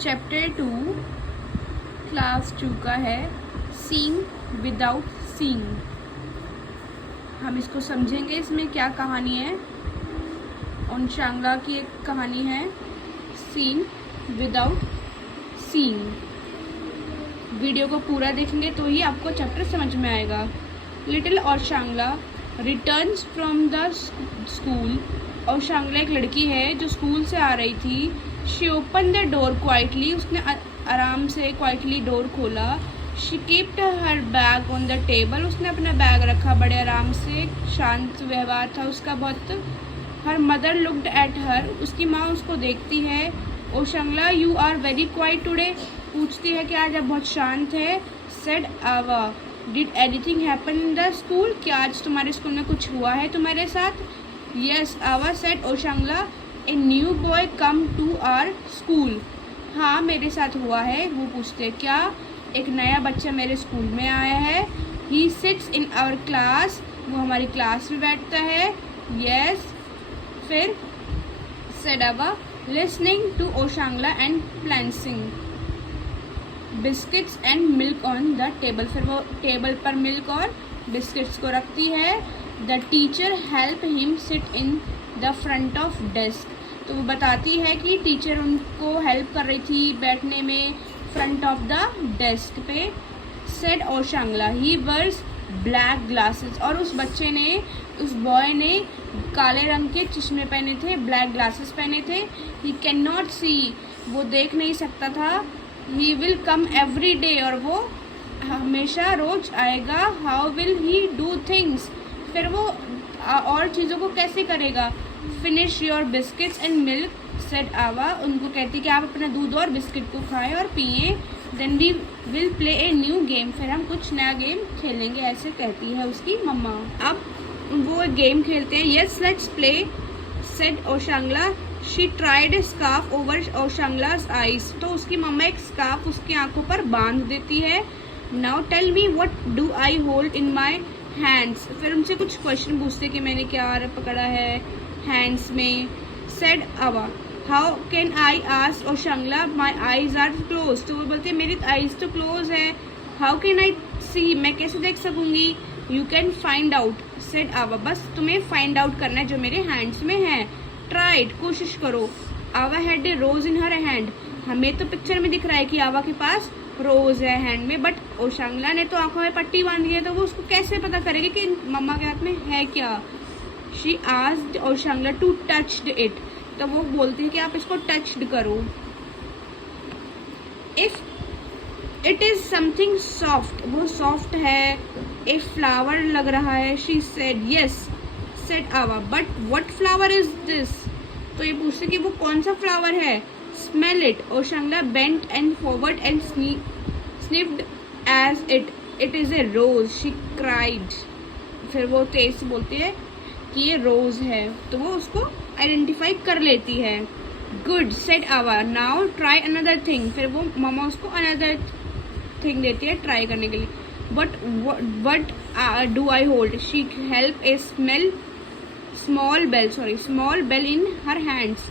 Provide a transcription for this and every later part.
Chapter 2 class 2 का है seeing without seeing. हम इसको समझेंगे। इसमें क्या कहानी है? ओशांगला की एक कहानी है, सीइंग विदाउट सीइंग। वीडियो को पूरा देखेंगे तो ही आपको चैप्टर समझ में आएगा। Little Oshangla returns from the school. Oshangla एक लड़की है जो स्कूल से आ रही थी। She open the door quietly. उसने आराम से क्वाइटली डोर खोला। She kept her bag on the table. उसने अपना बैग रखा बड़े आराम से। शांत व्यवहार था उसका बहुत। Her mother looked at her. उसकी माँ उसको देखती है। Oshangla you are very quiet today. पूछती है कि आज आप बहुत शांत है। सेड आवा did anything happen in the school. क्या आज तुम्हारे स्कूल में कुछ हुआ है तुम्हारे साथ? Yes Ava said Oshangla a new boy come to our school. हाँ मेरे साथ हुआ है। वो पूछते क्या? एक नया बच्चा मेरे स्कूल में आया है। He sits in our class. वो हमारी क्लास में बैठता है। यस फिर said Ava listening to Oshangla and placing biscuits and milk on the table. फिर वो टेबल पर मिल्क और बिस्किट्स को रखती है। The teacher help him sit in the front of desk. तो वो बताती है कि टीचर उनको हेल्प कर रही थी बैठने में फ्रंट ऑफ द डेस्क पे। सेड ओशांगला ही वर्स ब्लैक ग्लासेस। और उस बच्चे ने, उस बॉय ने काले रंग के चश्मे पहने थे, ब्लैक ग्लासेस पहने थे। ही कैन नॉट सी। वो देख नहीं सकता था। He will come every day. और वो हमेशा रोज आएगा। How will he do things. फिर वो और चीज़ों को कैसे करेगा? Finish your biscuits and milk said आवा। उनको कहती कि आप अपना दूध और बिस्किट को खाएं और पिए। Then we will play a new game. फिर हम कुछ नया गेम खेलेंगे, ऐसे कहती है उसकी मम्मा। अब वो एक गेम खेलते हैं। Yes let's play said Oshangla. She tried a scarf over Oshangla's eyes. तो उसकी मम्मा एक स्कार्फ उसकी आंखों पर बांध देती है। Now tell me what do I hold in my hands. फिर उनसे कुछ क्वेश्चन पूछते कि मैंने क्या पकड़ा है हैंड्स में। Said Ava how can I ask Oshangla my eyes are close. तो वो बोलते हैं मेरी आईज तो क्लोज है। How can I see. मैं कैसे देख सकूंगी? You can find out said Ava. बस तुम्हें फाइंड आउट करना है जो मेरे हैंड्स में है। ट्राइड कोशिश करो। आवा had a rose in her hand. हमें तो पिक्चर में दिख रहा है कि आवा के पास रोज है हैंड में, बट ओशांगला ने तो आंखों में पट्टी बांधी है, तो वो उसको कैसे पता करेगी कि मम्मा के हाथ में है क्या? She asked Oshangla to touched it. तो वो बोलती है कि आप इसको टच्ड करो। If it is something soft. वो सॉफ्ट है। एक फ्लावर लग रहा है। She said yes said Ava but what flower is this. तो ये पूछते कि वो कौन सा फ्लावर है? Smell it. Oshangla bent and forward and sniffed as it is a rose. She cried. फिर वो तेज से बोलती है कि ये रोज है, तो वो उसको आइडेंटिफाई कर लेती है। गुड सेड आवा नाउ ट्राई अनदर थिंग। फिर वो मामा उसको अनदर थिंग देती है ट्राई करने के लिए। But what do I hold. She help A small bell in her hands.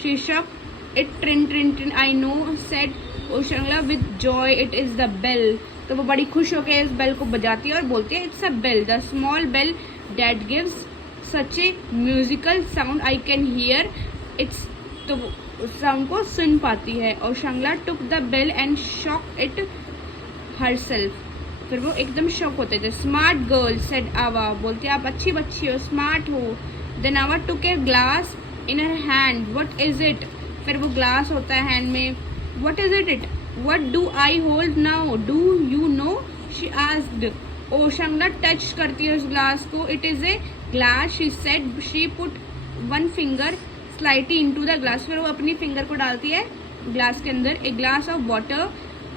She shook it. Trin. I know said Oshangla with joy. It is the bell. तो वो बड़ी खुश होकर इस बेल को बजाती है और बोलती है it's a bell, the small bell that gives such a musical sound I can hear it's। तो वो उस साउंड को सुन पाती है। ओशांगला took the bell and shook it herself। फिर वो एकदम शॉक होते थे। स्मार्ट गर्ल सेड आवा। बोलते आप अच्छी बच्ची हो, स्मार्ट हो। Then Ava took a glass in her hand. What is it. फिर वो ग्लास होता है हैंड में। What is it what do I hold now do you know. She asked. Oshangla touch करती है उस ग्लास को। It is a glass. She said. She put one finger slightly into the glass. फिर वो अपनी फिंगर को डालती है ग्लास के अंदर। A glass of water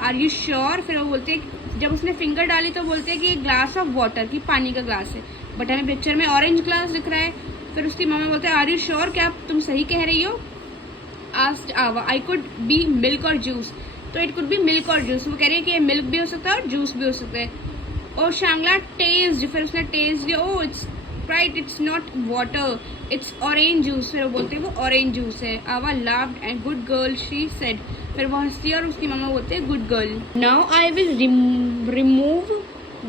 are you sure. फिर वो बोलते हैं जब उसने फिंगर डाली तो बोलते हैं कि ग्लास ऑफ वाटर, की पानी का ग्लास है, बट हमें पिक्चर में ऑरेंज ग्लास दिख रहा है। फिर उसकी मम्मी बोलते हैं आर यू श्योर, क्या तुम सही कह रही हो? आस्क्ड आवा आई कुड बी मिल्क और जूस। तो इट कुड बी मिल्क और जूस। वो कह रही है कि ये मिल्क भी हो सकता है और जूस भी हो सकता है। ओशांगला टेस्ट। फिर उसने टेस्ट दिया। Oh it's Sprite, it's not water, it's orange juice. फिर वो बोलते हैं वो ऑरेंज जूस है। Ava laughed and good girl she said, फिर वो हंसती है और उसकी मम्मा बोलते हैं good girl. Now I will remove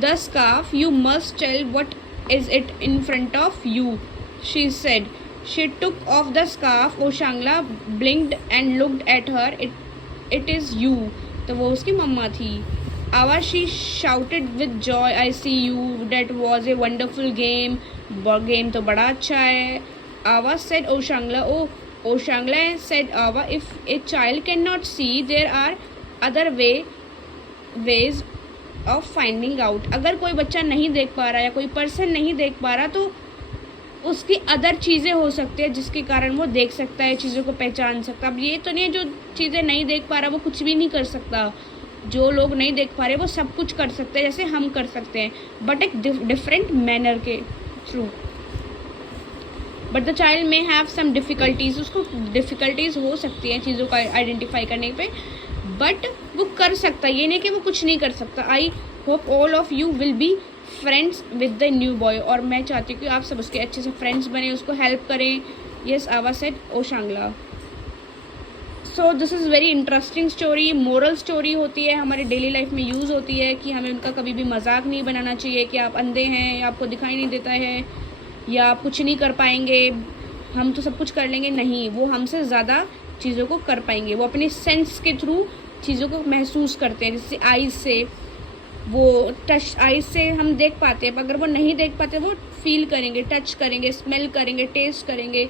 the scarf, you must tell what is it in front of you, she said. She took off the scarf, Oshangla ब्लिंक्ड and looked at her, it is you, तो वो उसकी मम्मा थी। Awa, she shouted with joy, I see you, that was a wonderful game, game तो बड़ा अच्छा है। Awa said Oshangla, oh, Oshangla said Awa, if a child cannot see, there are other ways of finding out। अगर कोई बच्चा नहीं देख पा रहा या कोई पर्सन नहीं देख पा रहा तो उसकी अदर चीज़ें हो सकती है जिसके कारण वो देख सकता है, चीज़ों को पहचान सकता है। अब ये तो नहीं है जो चीज़ें नहीं देख पा रहा वो कुछ भी नहीं कर सकता, जो लोग नहीं देख पा रहे वो सब कुछ कर सकते हैं जैसे हम कर सकते हैं, बट एक डिफरेंट मैनर के थ्रू। बट द चाइल्ड में हैव सम डिफ़िकल्टीज, उसको डिफ़िकल्टीज हो सकती हैं चीज़ों का आइडेंटिफाई करने पे, बट वो कर सकता है, ये नहीं कि वो कुछ नहीं कर सकता। I hope all of you will be friends with the new boy, और मैं चाहती हूँ कि आप सब उसके अच्छे से फ्रेंड्स बने, उसको हेल्प करें। Yes, Ava said Oshangla. So this is very interesting story, moral story होती है, हमारे डेली लाइफ में यूज़ होती है कि हमें उनका कभी भी मजाक नहीं बनाना चाहिए कि आप अंधे हैं या आपको दिखाई नहीं देता है या आप कुछ नहीं कर पाएंगे, हम तो सब कुछ कर लेंगे। नहीं, वो हमसे ज़्यादा चीज़ों को कर पाएंगे, वो अपने सेंस के थ्रू चीज़ों को महसूस करते हैं। जैसे आइज़ से, वो टच, आइज़ से हम देख पाते हैं, अगर वो नहीं देख पाते वो फील करेंगे, टच करेंगे, स्मेल करेंगे, टेस्ट करेंगे,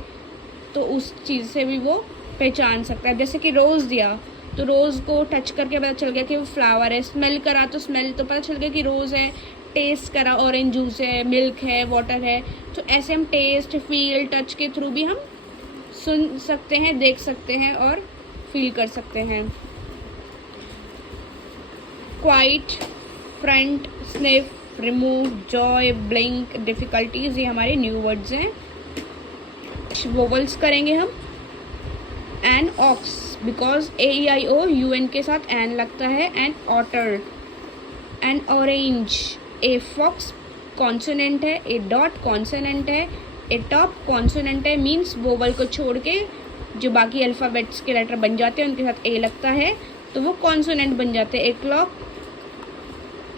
तो उस चीज़ से भी वो पहचान सकता है। जैसे कि रोज़ दिया तो रोज़ को टच करके पता चल गया कि वो फ्लावर है, स्मेल करा तो स्मेल तो पता चल गया कि रोज़ है, टेस्ट करा ऑरेंज जूस है, मिल्क है, वाटर है। तो ऐसे हम टेस्ट, फील, टच के थ्रू भी हम सुन सकते हैं, देख सकते हैं और फील कर सकते हैं। Quite, front, sniff, remove, joy, blink, difficulties, ये हमारे न्यू वर्ड्स हैं। वोवल्स करेंगे हम। An ox, because AEIO UN के साथ एन लगता है। An otter, an orange, a fox consonant है, ए डॉट कॉन्सोनेंट है, ए टॉप कॉन्सोनेंट है, मीन्स वोवल को छोड़ के जो बाकी अल्फ़ाबेट्स के लेटर बन जाते हैं उनके साथ ए लगता है तो वो कॉन्सोनेंट बन जाते हैं। ए क्लॉक,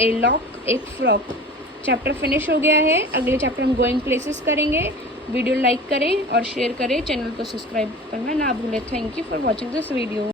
ए लॉक, एक फ्रॉक। चैप्टर फिनिश हो गया है। अगले चैप्टर हम गोइंग प्लेसेस करेंगे। वीडियो लाइक करें और शेयर करें, चैनल को सब्सक्राइब करना ना भूलें। Thank you for watching this video.